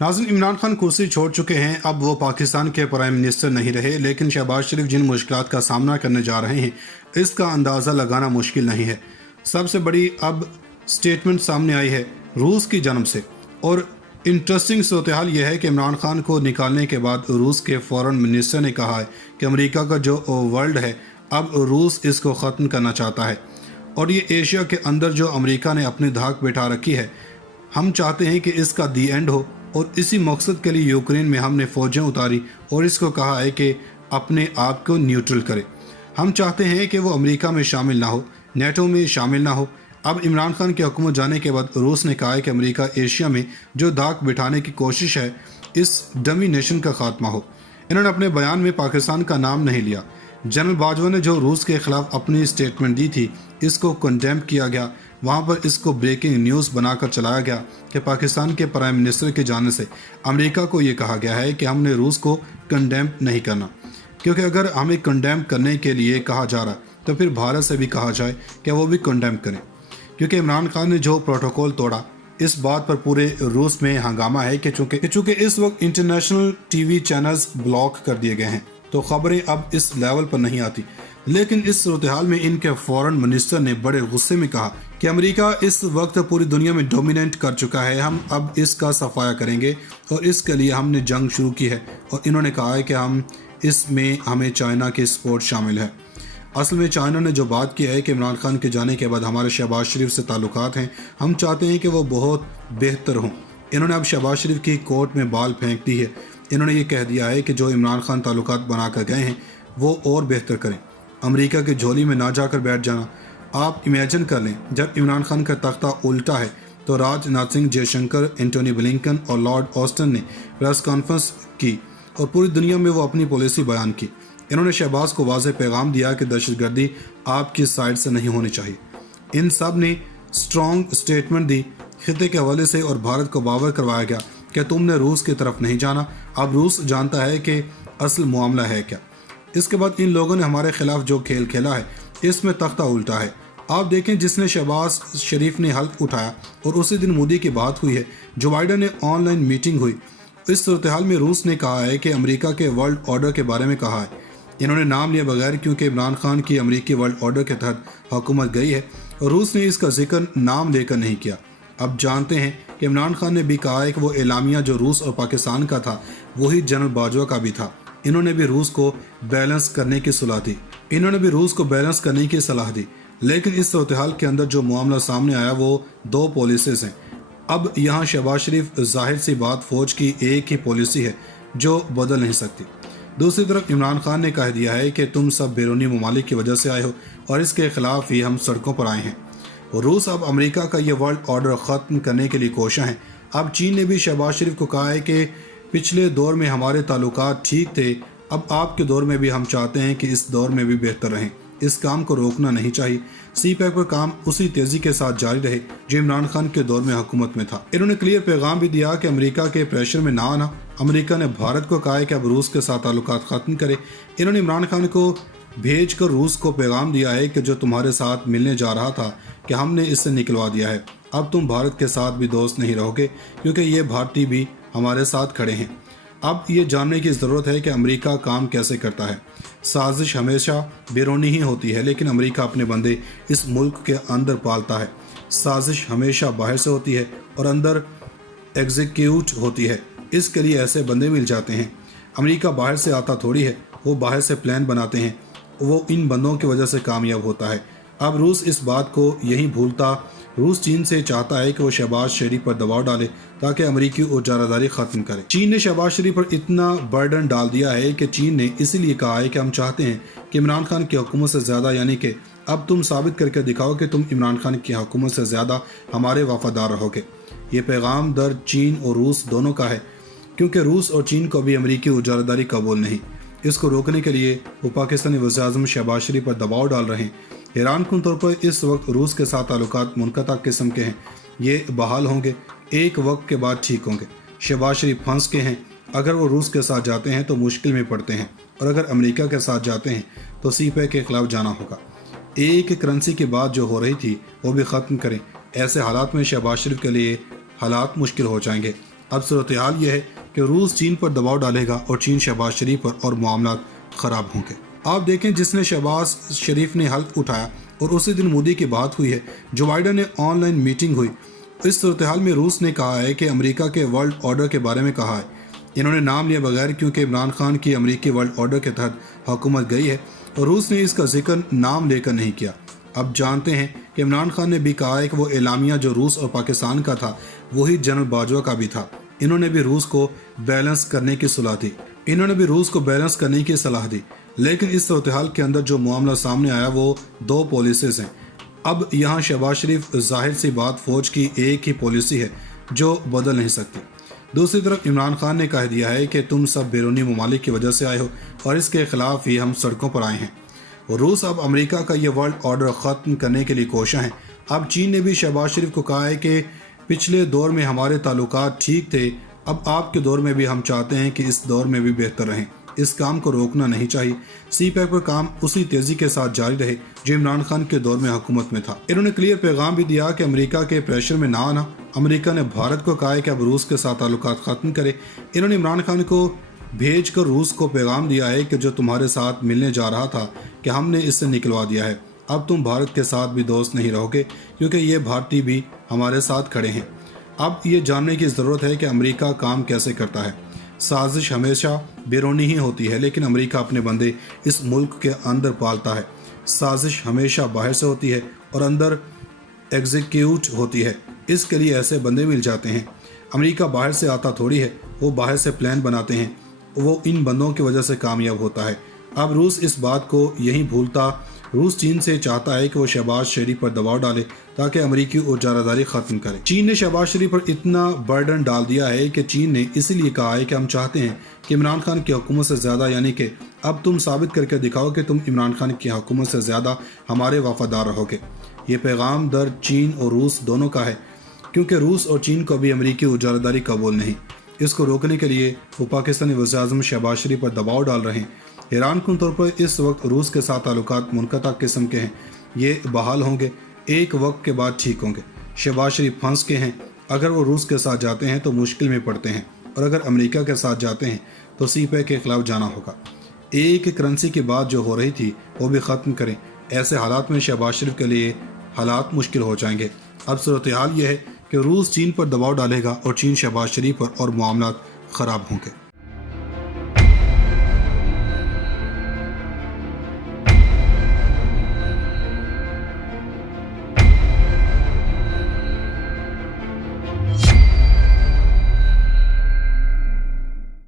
नाज़रीन, इमरान खान कुर्सी छोड़ चुके हैं। अब वो पाकिस्तान के प्राइम मिनिस्टर नहीं रहे, लेकिन शहबाज शरीफ जिन मुश्किलात का सामना करने जा रहे हैं इसका अंदाज़ा लगाना मुश्किल नहीं है। सबसे बड़ी अब स्टेटमेंट सामने आई है रूस की जन्म से, और इंटरेस्टिंग सूरत हाल यह है कि इमरान खान को निकालने के बाद रूस के फॉरेन मिनिस्टर ने कहा है कि अमेरिका का जो वर्ल्ड है अब रूस इसको ख़त्म करना चाहता है, और ये एशिया के अंदर जो अमेरिका ने अपनी धाक बैठा रखी है, हम चाहते हैं कि इसका दी एंड हो। और इसी मकसद के लिए यूक्रेन में हमने फ़ौजें उतारी और इसको कहा है कि अपने आप को न्यूट्रल करे। हम चाहते हैं कि वो अमेरिका में शामिल ना हो, नेटो में शामिल ना हो। अब इमरान खान की हुकूमत जाने के बाद रूस ने कहा है कि अमेरिका एशिया में जो धाक बिठाने की कोशिश है इस डमी नेशन का खात्मा हो। इन्होंने अपने बयान में पाकिस्तान का नाम नहीं लिया। जनरल बाजवा ने जो रूस के खिलाफ अपनी स्टेटमेंट दी थी इसको कंडेम किया गया। वहाँ पर इसको ब्रेकिंग न्यूज़ बनाकर चलाया गया कि पाकिस्तान के प्राइम मिनिस्टर के जाने से अमेरिका को ये कहा गया है कि हमने रूस को कंडेम नहीं करना, क्योंकि अगर हमें कंडेम करने के लिए कहा जा रहा तो फिर भारत से भी कहा जाए कि वो भी कंडेम करें, क्योंकि इमरान खान ने जो प्रोटोकॉल तोड़ा इस बात पर पूरे रूस में हंगामा है कि चूँकि इस वक्त इंटरनेशनल टीवी चैनल्स ब्लॉक कर दिए गए हैं तो खबरें अब इस लेवल पर नहीं आती। लेकिन इस सूरत हाल में इनके फॉरेन मिनिस्टर ने बड़े गुस्से में कहा कि अमेरिका इस वक्त पूरी दुनिया में डोमिनेट कर चुका है, हम अब इसका सफाया करेंगे और इसके लिए हमने जंग शुरू की है। और इन्होंने कहा है कि हमें चाइना की सपोर्ट शामिल है। असल में चाइना ने जो बात की है कि इमरान खान के जाने के बाद हमारे शहबाज शरीफ से ताल्लुकात हैं, हम चाहते हैं कि वो बहुत बेहतर हों। इन्होंने अब शहबाज शरीफ की कोर्ट में बाल फेंक दी है। इन्होंने ये कह दिया है कि जो इमरान खान ताल्लुकात बना कर गए हैं वो और बेहतर करें, अमेरिका की झोली में ना जाकर बैठ जाना। आप इमेजिन कर लें, जब इमरान खान का तख्ता उल्टा है तो राजनाथ सिंह, जयशंकर, एंटोनी ब्लिंकन और लॉर्ड ऑस्टिन ने प्रेस कॉन्फ्रेंस की और पूरी दुनिया में वो अपनी पॉलिसी बयान की। इन्होंने शहबाज को वाज़ेह पैगाम दिया कि दहशतगर्दी आपकी साइड से नहीं होनी चाहिए। इन सब ने स्ट्रॉन्ग स्टेटमेंट दी खिते के हवाले से और भारत को बावर करवाया गया कि तुमने रूस की तरफ नहीं जाना, अब रूस जानता है कि असल मामला है क्या। इसके बाद इन लोगों ने हमारे खिलाफ जो खेल खेला है इसमें तख्ता उल्टा है। आप देखें, जिसने शहबाज शरीफ ने हल्फ उठाया और उसी दिन मोदी की बात हुई है, जो बाइडन ने ऑनलाइन मीटिंग हुई। इस सूरत हाल में रूस ने कहा है कि अमेरिका के वर्ल्ड ऑर्डर के बारे में कहा है। इन्होंने नाम लिए बगैर, क्योंकि इमरान खान की अमेरिकी वर्ल्ड ऑर्डर के तहत हुकूमत गई है और रूस ने इसका जिक्र नाम लेकर नहीं किया। अब जानते हैं कि इमरान खान ने भी कहा है कि वो एलामिया जो रूस और पाकिस्तान का था वही जनरल बाजवा का भी था। इन्होंने भी रूस को बैलेंस करने की सलाह दी। लेकिन इस सूरत हाल के अंदर जो मामला सामने आया वो दो पॉलिसीज़ हैं। अब यहाँ शहबाज शरीफ, जाहिर सी बात, फ़ौज की एक ही पॉलिसी है जो बदल नहीं सकती। दूसरी तरफ इमरान खान ने कह दिया है कि तुम सब बैरूनी ममालिक की वजह से आए हो और इसके खिलाफ ही हम सड़कों पर आए हैं। रूस अब अमेरिका का ये वर्ल्ड ऑर्डर ख़त्म करने के लिए कोशिश है। अब चीन ने भी शहबाज शरीफ को कहा है कि पिछले दौर में हमारे ताल्लुकात ठीक थे, अब आपके दौर में भी हम चाहते हैं कि इस दौर में भी बेहतर रहें। इस काम को रोकना नहीं चाहिए। सी पैक पर काम उसी तेज़ी के साथ जारी रहे जो इमरान खान के दौर में हुकूमत में था। इन्होंने क्लियर पैगाम भी दिया कि अमेरिका के प्रेशर में ना आना। अमेरिका ने भारत को कहा है कि अब रूस के साथ ताल्लुकात ख़त्म करे। इन्होंने इमरान खान को भेज कर रूस को पैगाम दिया है कि जो तुम्हारे साथ मिलने जा रहा था कि हमने इससे निकलवा दिया है, अब तुम भारत के साथ भी दोस्त नहीं रहोगे, क्योंकि ये भारतीय भी हमारे साथ खड़े हैं। अब ये जानने की ज़रूरत है कि अमेरिका काम कैसे करता है। साजिश हमेशा बैरूनी ही होती है, लेकिन अमेरिका अपने बंदे इस मुल्क के अंदर पालता है। साजिश हमेशा बाहर से होती है और अंदर एग्जीक्यूट होती है। इसके लिए ऐसे बंदे मिल जाते हैं। अमेरिका बाहर से आता थोड़ी है, वो बाहर से प्लान बनाते हैं, वो इन बंदों की वजह से कामयाब होता है। अब रूस इस बात को यही भूलता। रूस चीन से चाहता है कि वो शहबाज शरीफ पर दबाव डाले ताकि अमेरिकी उजारादारी ख़त्म करे। चीन ने शहबाज शरीफ पर इतना बर्डन डाल दिया है कि चीन ने इसीलिए कहा है कि हम चाहते हैं कि इमरान खान की हुकूमत से ज़्यादा, यानी कि अब तुम साबित करके दिखाओ कि तुम इमरान खान की हुकूमत से ज़्यादा हमारे वफादार रहोगे। ये पैगाम दर चीन और रूस दोनों का है, क्योंकि रूस और चीन को भी अमेरिकी उजारादारी कबूल नहीं। इसको रोकने के लिए वो पाकिस्तानी वज़ीर-ए-आज़म शहबाज शरीफ पर दबाव डाल रहे हैं। हैरानकुन तौर पर इस वक्त रूस के साथ ताल्लुकात मुनक़ता किस्म के हैं। ये बहाल होंगे, एक वक्त के बाद ठीक होंगे। शहबाज शरीफ फंस के हैं। अगर वो रूस के साथ जाते हैं तो मुश्किल में पड़ते हैं, और अगर अमेरिका के साथ जाते हैं तो सीपैक के खिलाफ जाना होगा। एक करेंसी की बात जो हो रही थी वो भी ख़त्म करें। ऐसे हालात में शहबाज शरीफ के लिए हालात मुश्किल हो जाएंगे। اب صورتحال یہ ہے کہ روس چین پر دباؤ ڈالے گا اور چین شہباز شریف پر اور معاملات خراب ہوں گے۔ آپ دیکھیں جس نے شہباز شریف نے حلف اٹھایا اور اسی دن مودی کی بات ہوئی ہے، جو بائیڈن نے آن لائن میٹنگ ہوئی، اس صورتحال میں روس نے کہا ہے کہ امریکہ کے ورلڈ آرڈر کے بارے میں کہا ہے۔ انہوں نے نام لیا بغیر کیونکہ عمران خان کی امریکی ورلڈ آرڈر کے تحت حکومت گئی ہے اور روس نے اس کا ذکر نام لے کر نہیں کیا۔ اب جانتے ہیں کہ عمران خان نے بھی کہا ہے کہ وہ اعلامیہ جو روس اور پاکستان کا تھا وہی جنرل باجوہ کا بھی تھا۔ انہوں نے بھی روس کو بیلنس کرنے کی صلاح دی، لیکن اس صورتحال کے اندر جو معاملہ سامنے آیا وہ دو پالیسیز ہیں۔ اب یہاں شہباز شریف ظاہر سی بات فوج کی ایک ہی پالیسی ہے جو بدل نہیں سکتی۔ دوسری طرف عمران خان نے کہہ دیا ہے کہ تم سب بیرونی ممالک کی وجہ سے آئے ہو اور اس کے خلاف ہی ہم سڑکوں پر آئے ہیں۔ روس اب امریکہ کا یہ ورلڈ آرڈر ختم کرنے کے لیے کوشاں ہے۔ اب چین نے بھی شہباز شریف کو کہا ہے کہ پچھلے دور میں ہمارے تعلقات ٹھیک تھے، اب آپ کے دور میں بھی ہم چاہتے ہیں کہ اس دور میں بھی بہتر رہیں، اس کام کو روکنا نہیں چاہیے۔ سی پیک پر کام اسی تیزی کے ساتھ جاری رہے جو عمران خان کے دور میں حکومت میں تھا۔ انہوں نے کلیئر پیغام بھی دیا کہ امریکہ کے پریشر میں نہ آنا۔ امریکہ نے بھارت کو کہا ہے کہ اب روس کے ساتھ تعلقات ختم کرے۔ انہوں نے عمران خان کو بھیج کر روس کو پیغام دیا ہے کہ جو تمہارے ساتھ ملنے جا رہا تھا کہ ہم نے اس سے نکلوا دیا ہے، اب تم بھارت کے ساتھ بھی دوست نہیں رہو گے کیونکہ یہ بھارتی بھی ہمارے ساتھ کھڑے ہیں۔ اب یہ جاننے کی ضرورت ہے کہ امریکہ کام کیسے کرتا ہے۔ سازش ہمیشہ بیرونی ہی ہوتی ہے، لیکن امریکہ اپنے بندے اس ملک کے اندر پالتا ہے۔ سازش ہمیشہ باہر سے ہوتی ہے اور اندر ایگزیکیوٹ ہوتی ہے، اس کے لیے ایسے بندے مل جاتے ہیں۔ امریکہ باہر سے آتا تھوڑی ہے، وہ باہر سے پلان بناتے ہیں، وہ ان بندوں کی وجہ سے کامیاب ہوتا ہے۔ اب روس اس بات کو یہی بھولتا، روس چین سے چاہتا ہے کہ وہ شہباز شریف پر دباؤ ڈالے تاکہ امریکی اجارہ داری ختم کرے۔ چین نے شہباز شریف پر اتنا برڈن ڈال دیا ہے کہ چین نے اسی لیے کہا ہے کہ ہم چاہتے ہیں کہ عمران خان کی حکومت سے زیادہ، یعنی کہ اب تم ثابت کر کے دکھاؤ کہ تم عمران خان کی حکومت سے زیادہ ہمارے وفادار رہو گے۔ یہ پیغام در چین اور روس دونوں کا ہے، کیونکہ روس اور چین کو بھی امریکی اجارہ داری قبول نہیں۔ اس کو روکنے کے لیے وہ پاکستانی وزیر اعظم شہباز شریف پر دباؤ ڈال رہے ہیں۔ حیران کن طور پر اس وقت روس کے ساتھ تعلقات منقطع قسم کے ہیں، یہ بحال ہوں گے، ایک وقت کے بعد ٹھیک ہوں گے۔ شہباز شریف پھنس کے ہیں، اگر وہ روس کے ساتھ جاتے ہیں تو مشکل میں پڑتے ہیں، اور اگر امریکہ کے ساتھ جاتے ہیں تو سی پیک کے خلاف جانا ہوگا۔ ایک کرنسی کی بات جو ہو رہی تھی وہ بھی ختم کریں۔ ایسے حالات میں شہباز شریف کے لیے حالات مشکل ہو جائیں گے۔ اب صورتحال یہ ہے کہ روس چین پر دباؤ ڈالے گا اور چین شہباز شریف پر اور معاملات خراب ہوں گے۔